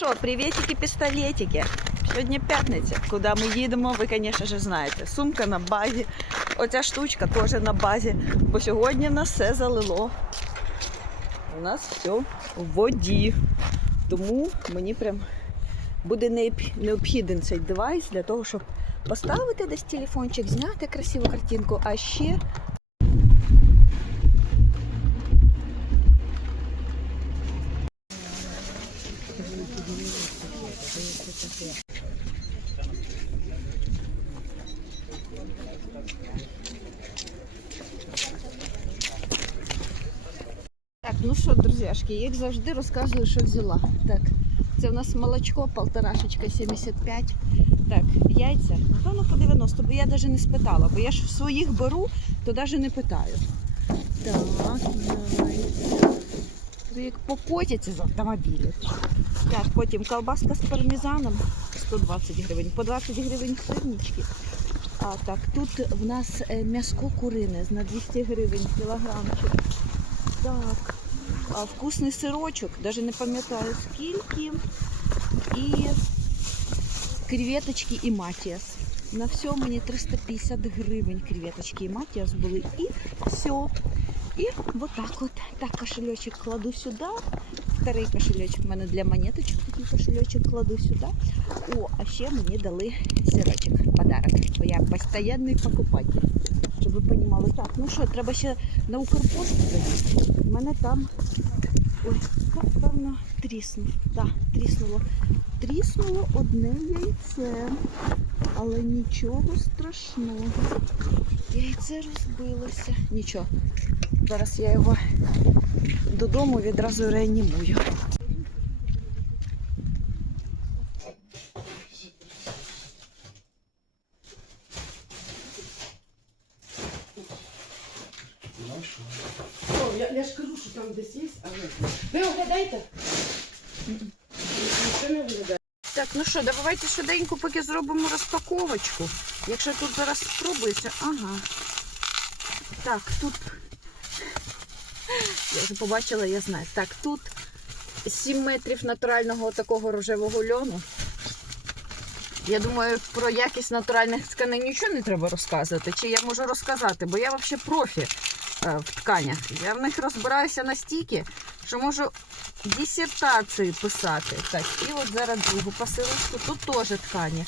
Що, привітики, пістолетики. Сьогодні п'ятниця. Куди ми їдемо, ви, звісно ж, знаєте. Сумка на базі. Оця штучка теж на базі. Бо сьогодні в нас все залило. У нас все в воді. Тому мені прям буде необ- необхідний цей девайс для того, щоб поставити десь телефончик, зняти красиву картинку, а ще Так, ну що, друзяшки, як завжди розказую, що взяла. Так, це в нас молочко, полторашечка 75. Так, яйця, напевно, по 90, бо я навіть не спитала, бо я ж в своїх беру, то навіть не питаю. Так, яйця. Це як покотяться з автомобіля. Так, потім колбаска з пармезаном 120 гривень, по 20 гривень сирнички. А так, тут в нас е, м'яско курине на 200 гривень кілограмчик. Так, а вкусний сирочок, навіть не пам'ятаю скільки. І креветочки і матіас. На все мені 350 гривень креветочки і матіас були. І все. І вот так вот. Так, кошелечок кладу сюди. Вторий кошелечок в мене для монеточок. Такий кошелечок кладу сюди. О, а ще мені дали сирочок подарок. Бо я постійний покупатель. Щоб ви розуміли. Так, ну що, треба ще на Укрпошту заїхати. У мене там. Ой, так, певно, тріснув. Так, тріснуло. Тріснуло одне яйце. Але нічого страшного. Яйце розбилося. Нічого. Зараз я його додому відразу реанімую. О, я, я ж кажу, що там десь є, але. Ви оглядаєте? Ніхто не оглядає. Так, ну що, давайте швиденько поки зробимо розпаковочку. Якщо тут зараз спробується, ага. Так, тут. Я вже побачила, я знаю. Так, тут 7 метрів натурального такого рожевого льону. Я думаю, про якість натуральних тканин нічого не треба розказувати. Чи я можу розказати, бо я взагалі профі е, в тканях. Я в них розбираюся настільки, що можу дисертації писати. Так, і от зараз другу посилочку. Тут теж ткані.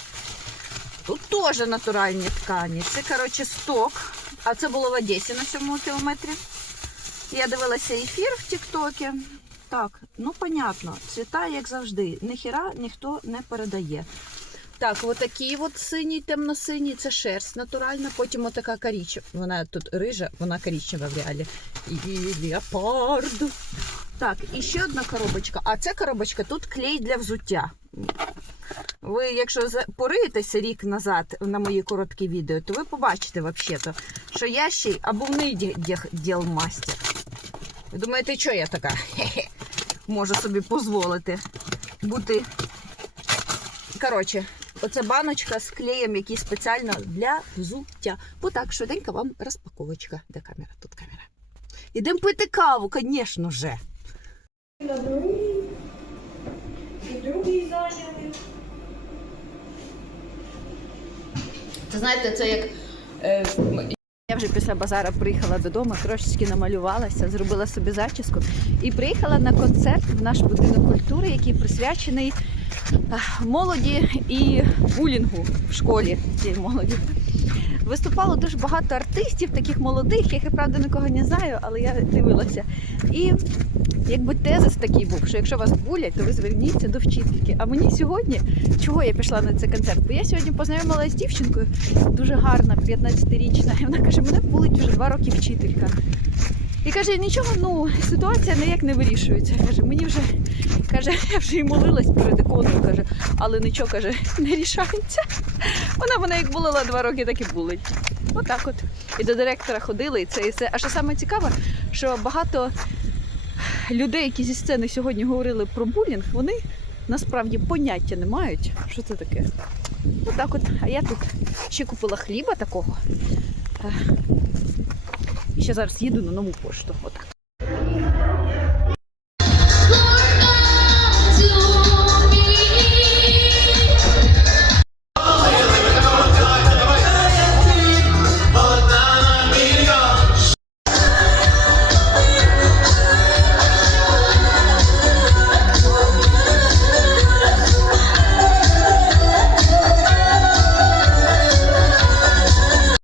Тут теж натуральні ткані. Це, коротше, сток. А це було в Одесі на 7 кілометрі. Я дивилася ефір в Тіктокі. Так, ну понятно, цвіта, як завжди, ніхіра ніхто не передає. Так, отакий от синій, темно-синій, це шерсть натуральна, потім отака корічнева. Вона тут рижа, вона корічнева в реалі. І леопард. Так, і ще одна коробочка. А ця коробочка тут клей для взуття. Ви, якщо пориєтеся рік назад на мої короткі відео, то ви побачите взагалі, що я ще й обувний ділмастер. Ви думаєте, що я така? Хе-хе. Можу собі дозволити бути. Коротше, оце баночка з клеєм, який спеціально для взуття. Бо так, швиденько вам розпаковочка. Де камера? Тут камера. Ідемо пити каву, звісно же. На другий. Зайняли. Це знаєте, це як. Я вже після базара приїхала додому, трошечки намалювалася, зробила собі зачіску і приїхала на концерт в наш будинок культури, який присвячений молоді і булінгу в школі цієї молоді. Виступало дуже багато артистів, таких молодих, яких я правда нікого не знаю, але я дивилася. І якби тезис такий був, що якщо вас булять, то ви зверніться до вчительки. А мені сьогодні, чого я пішла на цей концерт? Бо я сьогодні познайомилася з дівчинкою, дуже гарна, 15-річна. І вона каже, мене болить вже два роки вчителька. І каже, нічого, ну ситуація ніяк не вирішується. Каже, мені вже каже, я вже і молилась перед іконою, каже, але нічого каже, не рішається. Вона мене як болила два роки, так і болить. Отак от. І до директора ходили, і це і все. А що саме цікаве, що багато людей, які зі сцени сьогодні говорили про булінг, вони насправді поняття не мають, що це таке. Отак от. А я тут ще купила хліба такого. І ще зараз їду на нову пошту. Отак.